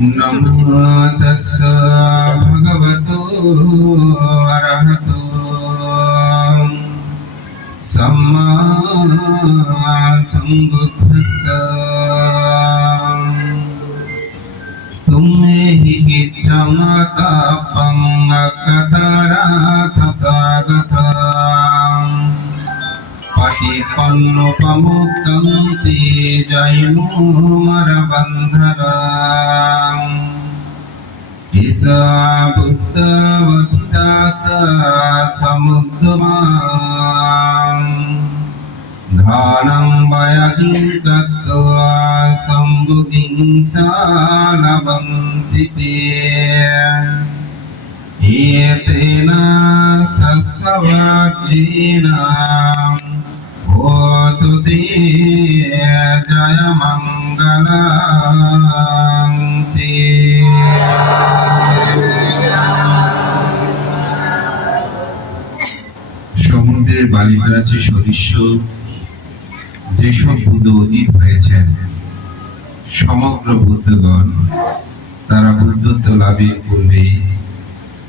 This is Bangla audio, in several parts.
नमो तस्सा भगवतो अरहतो सम्मा सम्बुद्धस्सा तुम्हे हि किच्चमतापं अकतरा तथागता पटिपन्नुपमुक्तं ते जयमो मरबन्धना ईसा बुद्धवतिदासा समुद्धमां धानं वयदिं गत्वा सम्बुद्धिं सालभन्ति ते एतेन सस्सवाचेन होतु ते जयमङ्गलं ते। সমুদ্রের বালিপ্রাচী সদৃশ্য যেসব বুদ্ধ অতীত হয়েছেন, সমগ্র বুদ্ধগণ তারা বুদ্ধত্ব লাভের পূর্বে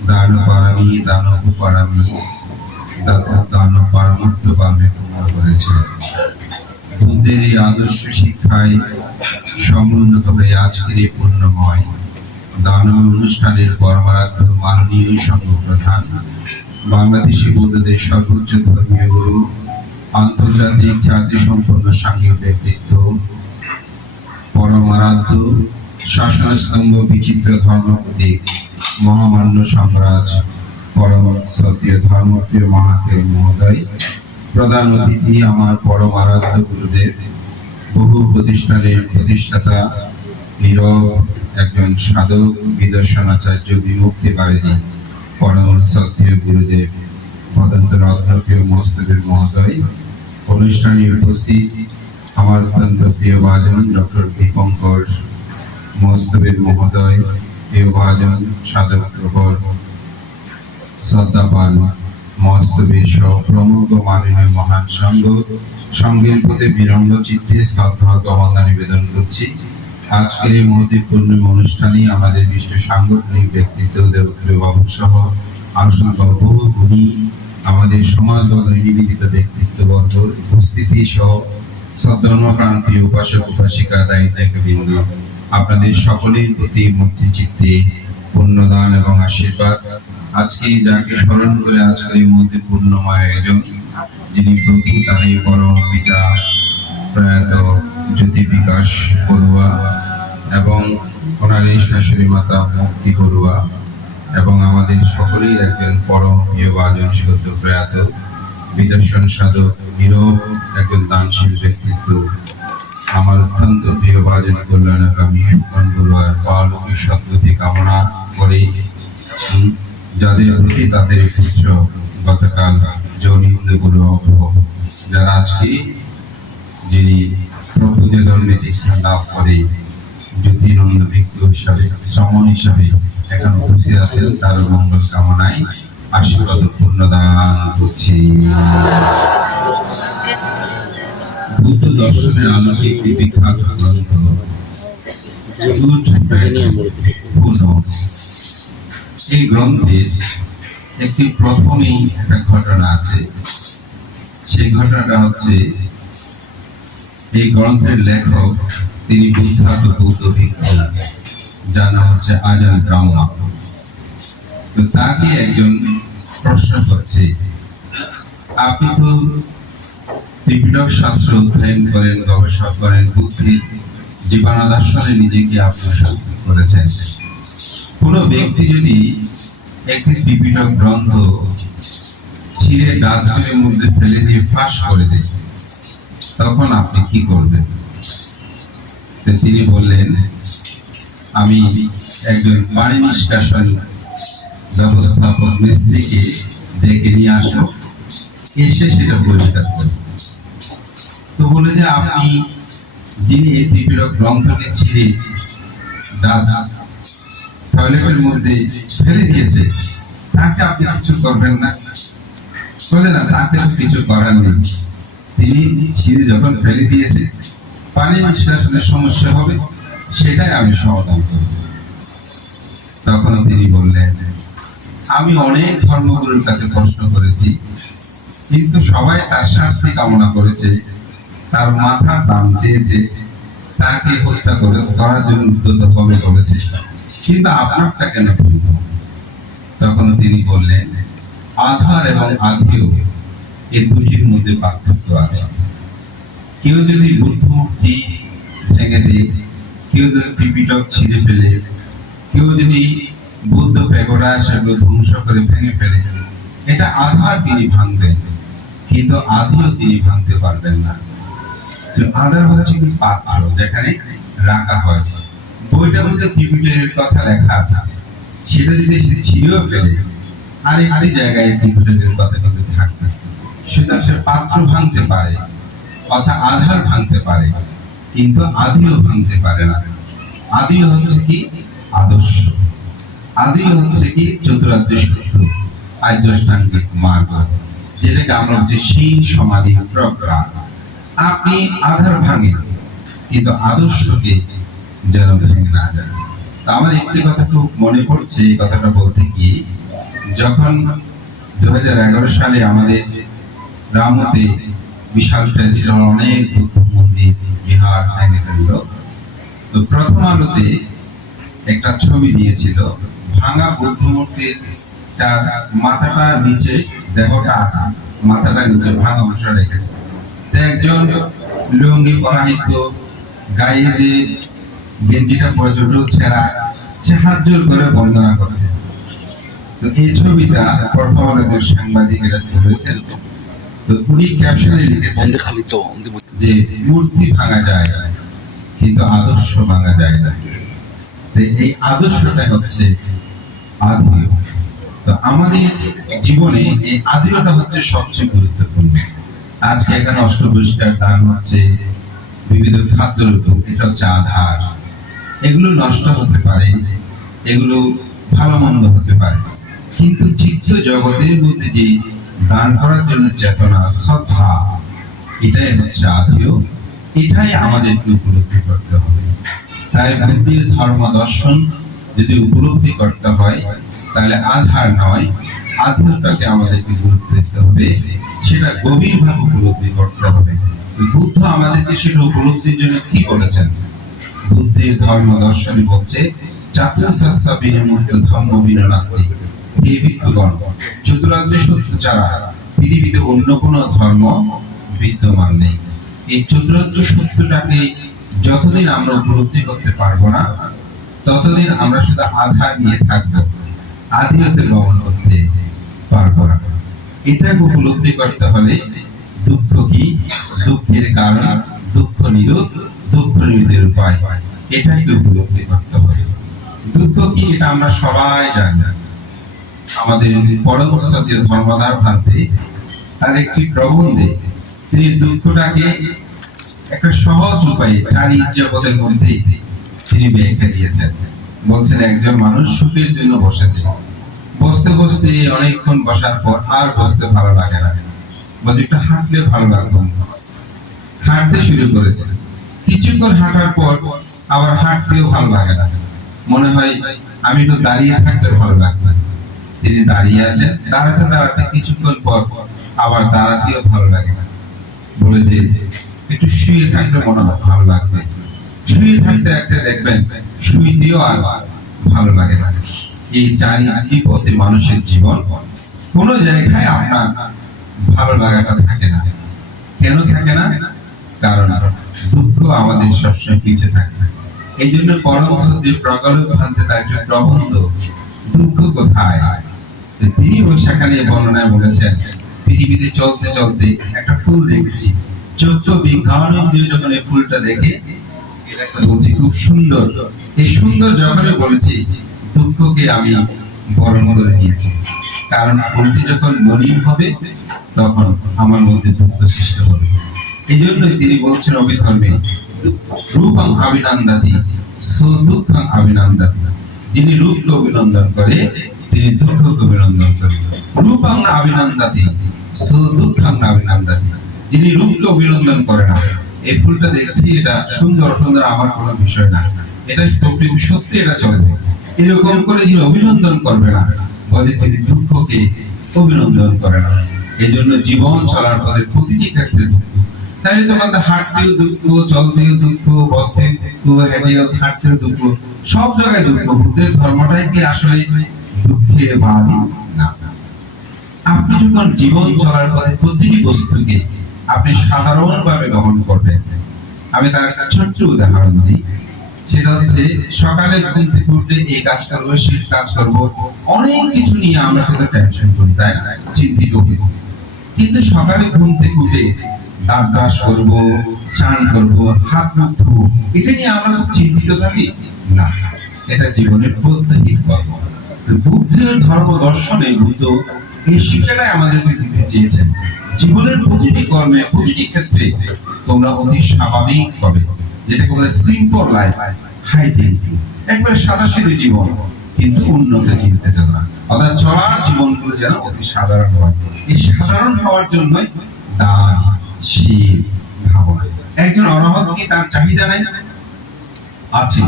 দান পারামি, দানব পারামি, দান পারমত্ব পাবে পূর্ণ করেছে। বুদ্ধের এই আদর্শ শিক্ষায় সমুন্নত হয়ে আজকের এই পূর্ণময় দানব অনুষ্ঠানের পরমারাধ্য মাননীয় সংঘ প্রধান, বাংলাদেশি বৌদ্ধদের সর্বোচ্চ ধর্মীয় গুরু, আন্তর্জাতিক খ্যাতি সম্পন্ন সাংঘিক ব্যক্তিত্ব, পরমারাধ্য শাসনস্তম্ভ বিচিত্র ধর্ম প্রতীক মহামান্য সম্রাজ পরম সত্য ধর্মপ্রিয় মহাদেব মহোদয়, প্রধান অতিথি আমার পরম আরাধ্য গুরুদেব, বহু প্রতিষ্ঠানের প্রতিষ্ঠাতা, নীরব একজন সাধক, বিদর্শনাচার্য, বিমুক্তিবারিণী পরম সত্য গুরুদেব পদন্ত রত্নপ্রিয় মস্তবের মহোদয়, অনুষ্ঠানে উপস্থিত আমার অত্যন্ত প্রিয় ভাজন ডক্টর দীপঙ্কর মস্তবের মহোদয়, প্রিয় ভাজন সাধক প্রবর শ্রদ্ধাপাল মস্তবের সহ প্রমুখ মাননীয় মহান সংঘ সঙ্গের প্রতি বিনম্র চিত্তে শ্রদ্ধা বন্দনা নিবেদন করছি। আজকের এই মহত্বপূর্ণ অনুষ্ঠানে আমাদের বিশিষ্ট সাংগঠনিক ব্যক্তিত্ব দেববাবু সহ আলোচনা বহু গুণী আমাদের সমাজ নিবেদিত ব্যক্তিত্ববর্গ উপস্থিতি সহ সদ্ধর্মপ্রান্তি উপাসক উপাসিকা দায়িত্ববৃন্দ, আপনাদের সকলের প্রতি মূর্তি চিত্তে পুণ্যদান এবং আশীর্বাদ। আজকে যাকে স্মরণ করে আজকের এই মহত্বপূর্ণময় আয়োজন, যিনি প্রভু তার এই পরম পিতা প্রয়াত জ্যোতি বিকাশ বড়ুয়া এবং ওনার এই শাশুড়ি মাতা মুক্তি বড়ুয়া এবং আমাদের সকলেই একজন পরম প্রিয় ভাজন সদ্য প্রয়াত বিদর্শন সাধক, নীরব একজন দানশীল ব্যক্তিত্ব, আমার অত্যন্ত প্রিয় ভাজন কল্যাণকামী সুখন বড়ুয়ার পালকি সদ্গতি কামনা করে, যাদের প্রতি তাদের পুত্র গতকাল জনিন্দ বড়ুয়া, যারা আজকে যিনি প্রভুজ ধর্মে দীক্ষা লাভ করে জ্যোতিনন্দ ভিক্ষু হিসাবে, শ্রমণ হিসাবে এখন উপস্থিত আছেন, তার মঙ্গল কামনায় আশীর্বাদ পূর্ণদান করছি। বুদ্ধ দর্শনের আলোকে একটি বিখ্যাত গ্রন্থ এই গ্রন্থের একটি প্রথমেই একটা ঘটনা আছে। সেই ঘটনাটা হচ্ছে, এই গ্রন্থের লেখক তিনি বিখ্যাত বৌদ্ধ ভিক্ষু, যার নাম হচ্ছে আজান ব্রহ্মা। তো তাকে একজন প্রশ্ন করছে, আপনি তো ত্রিপিটক শাস্ত্র অধ্যয়ন করেন, গবেষণা করেন, বুদ্ধির জীবনাদর্শনে নিজেকে আত্মসাৎ করেছেন। কোন ব্যক্তি যদি একটি ত্রিপিটক গ্রন্থ ছিঁড়ে ডাস্টবিনের মধ্যে ফেলে দিয়ে ফাঁস করে দেয়, তখন আপনি কি করবেন? তিনি বললেন, আমি একজন পানি নিষ্কাশন ব্যবস্থাপক মিস্ত্রিকে ডেকে নিয়ে আসবো, এসে সেটা পরিষ্কার করব। তো বলে যে আপনি যিনি এই ত্রিপিটক গ্রন্থকে ছিঁড়ে টয়লেটের মধ্যে ফেলে দিয়েছে, তাকে আপনি কিছু করবেন না? বলে না, তাকে কিছু করার নেই। তিনি ছিঁড়ে যখন ফেলে দিয়েছে, পানি নিষ্কাশনের সমস্যা হবে, সেটাই আমি সমাধান করব। আমি অনেক ধর্মগুরুর কাছে প্রশ্ন করেছি, কিন্তু সবাই তার শাস্তি কামনা করেছে, তার মাথার দাম চেয়েছে, তাকে হত্যা করার জন্য উদ্যত হবে বলেছে, কিন্তু আপনারটা কেন ভিন্ন? তখন তিনি বললেন, আধার এবং আদিও এই দুটির মধ্যে পার্থক্য আছে। কেউ যদি বুদ্ধ মূর্তি ভেঙে দেয়, কেউ যদি ত্রিপিটক ছিঁড়ে ফেলে, কেউ যদি বুদ্ধ প্যাগোডা সেগুলো ধ্বংস করে ভেঙে ফেলে, এটা আধার তিনি ভাঙবেন, কিন্তু আদিও তিনি ভাঙতে পারবেন না। আধার হচ্ছে কি পাত্র যেখানে রাখা হয়। বইটার মধ্যে ত্রিপিটকের কথা লেখা আছে, সেটা যদি সে ছিঁড়েও ফেলে আর একটি জায়গায় ত্রিপিটকের কথা কিন্তু থাকবে। সুতরাং সে পাত্র ভাঙতে পারে, অর্থাৎ আধার ভাঙতে পারে, কিন্তু আদিও ভাঙতে পারে না। আদি হচ্ছে কি আদর্শ, আদি হচ্ছে কি চতুরার্য সত্য, আর্যষ্টাঙ্গিক মার্গ, যেটাকে আমরা হচ্ছে শীল সমাধি প্রজ্ঞা। আপনি আধার ভাঙেন, কিন্তু আদর্শকে যেন ভেঙে না যায়। আমার একটি কথা খুব মনে পড়ছে, এই কথাটা বলতে গিয়ে, যখন 2011 সালে আমাদের রামতে বিশাল ট্র্যাজেডি, অনেক বুদ্ধ মন্দির বিহার ভেঙে ফেললো, তো প্রথম আলোতে একটা ছবি দিয়েছিল, ভাঙা বুদ্ধ মূর্তির মাথাটা নিচে, দেহটা আছে, মাথাটা নিচে ভাঙা অংশ রেখেছে। একজন লুঙ্গি পরাহিত, গায়ে যে গেঞ্জিটা পরে ছোট ছেঁড়া, সে হাত জোর করে বন্দনা করছে। তো এই ছবিটা প্রথম আলোর সাংবাদিকেরা তুলেছেন। তো উনি ক্যাপশনে লিখেছেন যে মূর্তি ভাঙা যায় না, কিন্তু আদর্শ ভাঙা যায় না। এই আদর্শটা হচ্ছে আদিও। তো আমাদের জীবনে এই আদিওটা হচ্ছে সবচেয়ে গুরুত্বপূর্ণ। আজকে এখানে অষ্টপুষ্টার দান হচ্ছে, বিবিধ খাদ্যদ্রব্য, এটা হচ্ছে আধার। এগুলো নষ্ট হতে পারে, এগুলো ভালো মন্দ হতে পারে, কিন্তু চিত্ত জগতের মধ্যে যে দান করার জন্য চেতনা, শ্রদ্ধা, এটাই হচ্ছে আদিও। এটাই আমাদেরকে উপলব্ধি করতে হবে। তাই বুদ্ধির ধর্ম দর্শন যদি উপলব্ধি করতে হয়, তাহলে আধার নয়, আদিওটাকে আমাদেরকে গুরুত্ব দিতে হবে, সেটা গভীরভাবে উপলব্ধি করতে হবে। বুদ্ধ আমাদেরকে সেটা উপলব্ধির জন্য কি বলেছেন? বুদ্ধের ধর্ম দর্শন বলছে, চাতুর্শস্যা বিনিমুক্ত ধর্ম বিননাতি, হে ভিক্ষুগণ, চতুরার্য সত্য ছাড়া পৃথিবীতে অন্য কোনো ধর্ম বিদ্যমান নেই। এই চতুরার্য সত্যটাকে যতদিন আমরা উপলব্ধি করতে পারবো না, ততদিন আমরা শুধু আধার নিয়ে থাকবো, আদিওতে গমন করতে পারবো না। এটাকে উপলব্ধি করতে হলে দুঃখ কি, দুঃখের কারণ, দুঃখ নিরোধ, দুঃখ নিরোধের উপায়, এটাকে উপলব্ধি করতে হবে। দুঃখ কি এটা আমরা সবাই জানি। আমাদের পরম সত্য ধর্মদার ভান্তে তার একটি প্রবন্ধে তিনি দুঃখটাকে একটা সহজ উপায়ে চার ইজ্জতের মধ্যে তিনি ব্যাখ্যা দিয়েছেন। বলছেন, একজন মানুষ সুখের জন্য বসেছে, বসতে বসতে অনেকক্ষণ বসার পর আর বসতে ভালো লাগে না, বলছে একটু হাঁটলে ভালো লাগবে। হাঁটতে শুরু করেছে, কিছুক্ষণ হাঁটার পর আবার হাঁটতেও ভালো লাগে না, মনে হয় আমি একটু দাঁড়িয়ে থাকলে ভালো লাগবে। তিনি দাঁড়িয়ে আছেন, দাঁড়াতে দাঁড়াতে কিছুক্ষণ পর আবার দাঁড়াতেও ভালো লাগে না, বলেছে একটু শুয়ে থাকলে মনে হয় ভালো লাগবে। শুয়ে থাকতে থাকতে দেখবেন শুইতেও আর ভালো লাগে না। এই চারি পথে মানুষের জীবন, কোন জায়গায় আপনার ভালো লাগাটা থাকে না। কেন থাকে না? কারণ দুঃখ আমাদের সবসময় পিছে থাকে। এই জন্য পরম সত্যের প্রগল্ভ ভান্তে তার একটা প্রবন্ধ, দুঃখ কোথায়, তিনিও সেখানে বর্ণনায় বলেছেন, পৃথিবীতে চলতে চলতে একটা ফুল দেখেছি, চোখ বিজ্ঞান দিয়ে যখন এই ফুলটা দেখে এটা বলছি খুব সুন্দর, এই সুন্দর যখনই বলেছি দুঃখকে আমি বরণ করে নিয়েছি। কারণ ফুলটি যখন মলিন হবে তখন আমার মধ্যে দুঃখ সৃষ্টি হবে। এই জন্যই তিনি বলছেন অভিধর্মে, রূপং অভিনন্দাতি সুদুঃখং অভিনন্দাতি, যিনি রূপকে অভিনন্দন করে তিনি দুঃখকে অভিনন্দন করেন। রূপং অভিনন্দাতি সুদুঃখং অভিনন্দাতি, যিনি রূপকে অভিনন্দন করে না, এই ফুলটা দেখছি এটা সুন্দর সুন্দর আমার কোনো বিষয় না, এটা প্রকৃতি সত্যি, এটা চলে যায়, এরকম করে যিনি অভিনন্দন করবে না, ফলে তিনি দুঃখকে অভিনন্দন করে না। এই জন্য জীবন চলার পথে প্রতিটি ক্ষেত্রে দুঃখ। তাই তোমাদের হাঁটতেও দুঃখ, চলতেও দুঃখ, বসতে দুঃখ, হেঁটেও হাঁটতেও দুঃখ, সব জায়গায় দুঃখ। বুদ্ধের ধর্মটাই কি আসলে দুঃখে বাদী না? আপনি যখন জীবন চলার পথে প্রতিটি বস্তুকে আপনি সাধারণভাবে গ্রহণ করবেন, আমি তার একটা ছোট্ট উদাহরণ দিই। সেটা হচ্ছে সকালে ঘুম থেকে উঠে এই কাজ করবো, সেই কাজ করবো, অনেক কিছু নিয়ে আমরা কিন্তু টেনশন করি, তাই না? চিন্তিত হই। কিন্তু সকালে ঘুম থেকে উঠে দাঁত ব্রাশ করবো, স্নান করবো, হাত মুখ ধোবো, এটা নিয়ে আমরা খুব চিন্তিত থাকি না। এটা জীবনের প্রত্যেক কর্ম। বুদ্ধের ধর্ম দর্শনে বুদ্ধ এই শিক্ষাটাই আমাদেরকে দিতে চেয়েছেন। জীবনের প্রতিটি কর্মে, প্রতিটি ক্ষেত্রে তোমরা অতি স্বাভাবিক হবে, যেটাকে বলে সিম্পল লাইফ, হাই থিংকিং, একবারে সাদাসিধে জীবন, কিন্তু উন্নত চিন্তা চেতনা, অর্থাৎ চলার জীবনগুলো যেন অতি সাধারণ হয়। এই সাধারণ হওয়ার জন্য দান, শীল, ভাবনা। একজন অরহত কি তার চাহিদা নাই? আছে।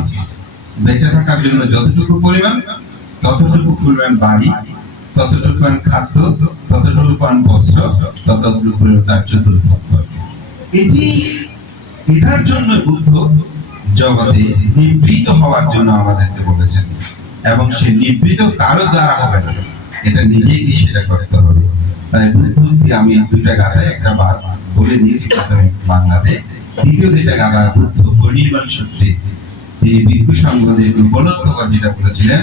বেঁচে থাকার জন্য যতটুকু পরিমাণ, ততটুকু পরিমাণ বাড়ি, ততটুকু পরিমাণ খাদ্য, ততটুকু পরিমাণ বস্ত্র, ততটুকু পরিমাণ তার চতুর্ভুজ। এটার জন্য বুদ্ধ জগতে নিবৃত হওয়ার জন্য আমাদেরকে বলেছেন, এবং সে নিবৃত কারো দ্বারা হবে না, এটা নিজেই সেটা করতে হবে। তাই বুদ্ধকে আমি দুইটা গাথায় একটা বার বলে দিয়েছি, প্রথমে বাংলাতে, দ্বিতীয় দুইটা গাথা বুদ্ধ পরিনির্বাণ সূত্রে এই ভিক্ষু সংঘদের উপলব্ধ করে যেটা বলেছিলেন,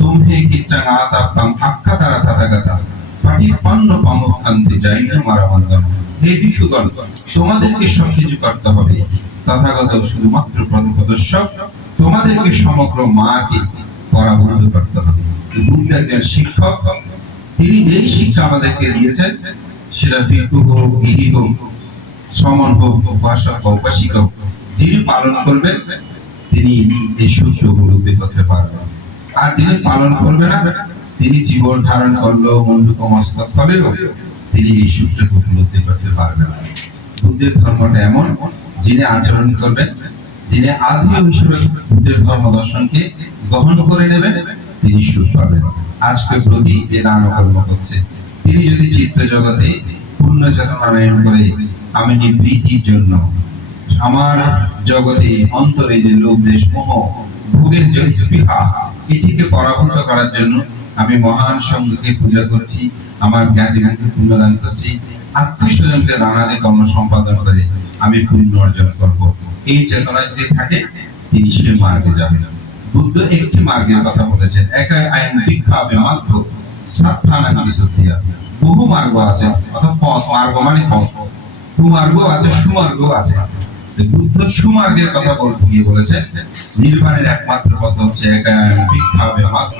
তোমহে কিচ্ছাং আতাপ্পাং আক্কা তারা তাথাগতা পাটিপন্ন পামোখান্তি যাইনা মারাবন্ধন। হে ভিক্ষুগণ, তোমাদেরকে সবকিছু করতে হবে, তথাগত শুধুমাত্র পদপ্রদর্শক, তোমাদেরকে সমগ্র মাকে পরাভূত করতে হবে। বুদ্ধ একজন শিক্ষক, তিনি যেই শিক্ষা আমাদেরকে দিয়েছেন, সেটা ভিক্ষু হোক, গৃহী হোক, শ্রমণ হোক, উপাসক হোক, উপাসিক হোক, যিনি পালন করবেন তিনি এই সূত্র উপলব্ধি করতে পারবেন। আর যিনি পালন করবে না, তিনি জীবন ধারণ করলেও, মন্ডুক মস্তক করেও তিনি এই সূত্রকে উপলব্ধি করতে পারবেন না। বুদ্ধের ধর্মটা এমন, যিনি আচরণ করবেন, যিনি আদি হিসেবে বুদ্ধের ধর্ম দর্শনকে গ্রহণ করে নেবেন, তিনি সুখ পাবেন। আজকে প্রতি যে দান কর্ম করছে, তিনি যদি চিত্ত জগতে পূর্ণ চেতনায়ন করে আমি নিবৃত্তির জন্য, আমার জগতে অন্তরে যে লোভ, দেশ, মোহ, ভোগের যে স্পৃহা, এটিকে পরাভূত করার জন্য আমি মহান সঙ্গকে পূজা করছি, আমার জ্ঞানীকে পুণ্যদান করছি, আত্মীয় স্বজনকে নানাদি কর্ম সম্পাদন করে আমি পুণ্য অর্জন করব, এই চেতনা যদি থাকে, তিনি সে মার্গে যাবেন। বুদ্ধ একটি মার্গের কথা বলেছেন, একা আইন ভিক্ষা মার্গ সাত্থানাং বিশুদ্ধিয়া। বহু মার্গ আছে, অর্থাৎ পথ, মার্গ মানে পথ, কুমার্গ আছে, সুমার্গ আছে। বুদ্ধ সুমার্গের কথা বলতে গিয়ে বলেছেন, নির্বাণের একমাত্র পথ হচ্ছে একা আইন ভিক্ষা মার্গ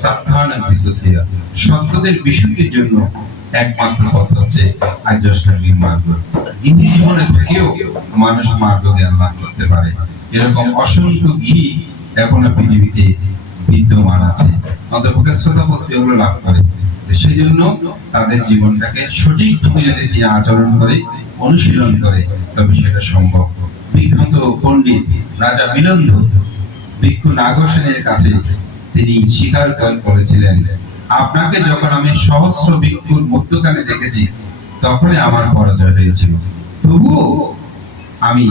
সাত্থানাং বিশুদ্ধিয়া। সত্যদের বিশুদ্ধির জন্য একমাত্র পথ হচ্ছে আর্য অষ্টাঙ্গিক মার্গ। এই জীবনে থেকেও মানুষ মার্গ জ্ঞান লাভ করতে পারে। এরকম অসংখ্য গিরি এখনো পৃথিবীতে বিদ্যমান আছে, অন্তপক্ষে শ্রোতাপত্তি হলো লাভ করে। সেই জন্য তাদের জীবনটাকে সঠিকভাবে যদি তিনি আচরণ করে, অনুশীলন করে, তবে সেটা সম্ভব। বিখ্যাত পণ্ডিত রাজা বিনন্দ ভিক্ষু নাগসেনের কাছে তিনি স্বীকার করেছিলেন, আপনাকে যখন আমি সহস্র ভিক্ষুর মধ্যখানে দেখেছি, তখনই আমার পরাজয় হয়েছিল, তবুও আমি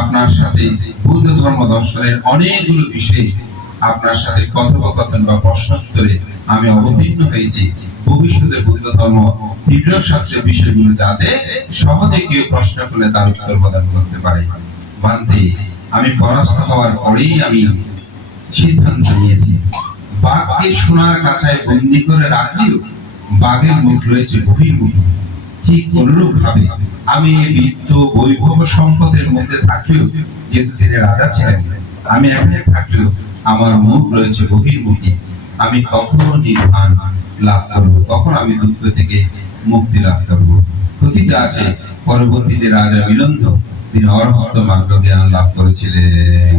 আপনার সাথে বুদ্ধ ধর্ম দর্শনের অনেকগুলো বিষয়ে আপনার সাথে কথোপকথন বা প্রশ্নোত্তরে আমি অবতীর্ণ হয়েছি। ভবিষ্যতে বুদ্ধ ধর্ম তীব্র শাস্ত্রের বিষয়গুলো যাতে সহজে কেউ প্রশ্ন করলে তার উত্তর প্রদান করতে পারে। ভান্তে, আমি পরাস্ত হওয়ার পরেই আমি সিদ্ধান্ত নিয়েছি, বাঘকে সোনার কাছায় বন্দি করে রাখলেও বাঘের মুখ রয়েছে বহির্মুখ। ঠিক অনুরূপ ভাবে আমি এই বিত্ত, বৈভব, সম্পদের মধ্যে থাকলেও, যেহেতু তিনি রাজা ছিলেন, আমি এখানে থাকলেও আমার মুখ রয়েছে বহির্মুখী। আমি কখনো নির্বাণ লাভ করবো, কখন আমি দুঃখ থেকে মুক্তি লাভ করবো। কথিত আছে, পরবর্তীতে রাজা বিনন্দ তিনি অরহত মার্গ জ্ঞান লাভ করেছিলেন।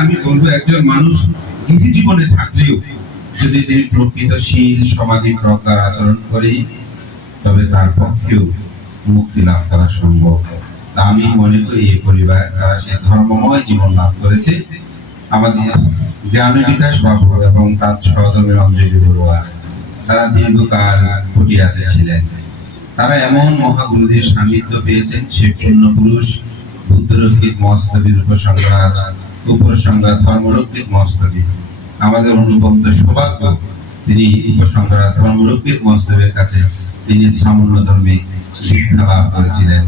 আমি বলবো, একজন মানুষ এই জীবনে থাকলেও যদি তিনি প্রকৃত শীল, সমাধি, প্রজ্ঞার আচরণ করে, তবে তার পক্ষেও মুক্তি লাভ করা সম্ভব। তা আমি মনে করি এই পরিবার তারা সে ধর্মময় জীবন লাভ করেছে, আমাদের জ্ঞান বিকাশ বাবু এবং তার সহধর্মী অঞ্জলি বড়ুয়া, তারা দীর্ঘকাল কুটিয়াতে ছিলেন। তারা এমন মহাগুরুদের সান্নিধ্য পেয়েছেন, সে পূর্ণপুরুষ বুদ্ধরক্ষিত মস্তবীর উপসংহার ধর্মরক্ষিত মস্তবী। আমাদের অনুপন্ত সৌভাগ্য, তিনি উপসংহার ধর্মরক্ষিত মস্তবের কাছে তিনি সামান্য ধর্মে শিক্ষা লাভ করেছিলেন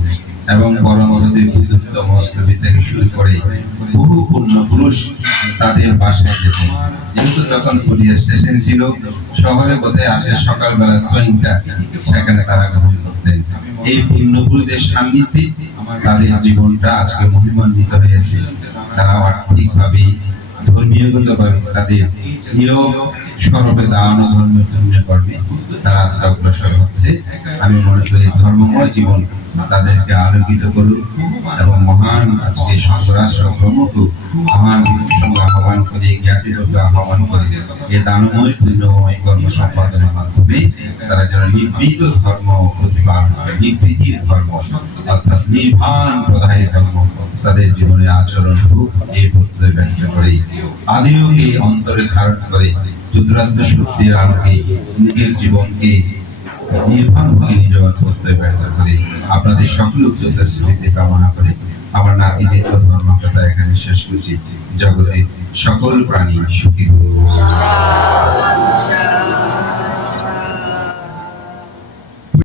এবং পরমসতী বুদ্ধত্ব মস্তবী থেকে শুরু করে বহু পূর্ণ পুরুষ তাদের বাসায় যেতেন। যেহেতু তখন পুলিয়া স্টেশন ছিল, শহরে পথে আসে সকালবেলা সোয়িংটা, সেখানে তারা গ্রহণ করতেন। এই পূর্ণপুরুষদের সান্নিধ্যে তাদের জীবনটা আজকে মহিমান্বিত হয়েছে। তারা আর্থিকভাবে ধর্মীয়গতভাবে তাদের নীরব স্বরূপে দান ও ধর্মীয় কর্মে তারা আজকে অগ্রসর হচ্ছে। আমি মনে করি ধর্মময় জীবন তাদেরকে আলোকিত করুক এবং মহান আজকে সংগ্রাস প্রমুখ মহান সঙ্গে আহ্বান করে জ্ঞাতিলোকে আহ্বান করে এই দানময় পুণ্যময় কর্ম সম্পাদনের মাধ্যমে তারা যেন নিবৃত ধর্ম প্রতিপালন করে, নিবৃতির ধর্ম অর্থাৎ নির্বাণ প্রদায়ী ধর্ম তাদের জীবনে আচরণ হোক, এই প্রত্যয় ব্যক্ত করে আদিওকে অন্তরে ধারণ করে চতুরাত্ম শক্তির আলোকে নিজের জীবনকে নির্বাণভাবে নিজের প্রত্যয় ব্যক্ত করে আপনাদের সকল উচ্চতা স্মৃতি কামনা করে আমার নাতিদের ধর্মকথা এখানে শেষ করছি। জগতের সকল প্রাণী সুখী হোক।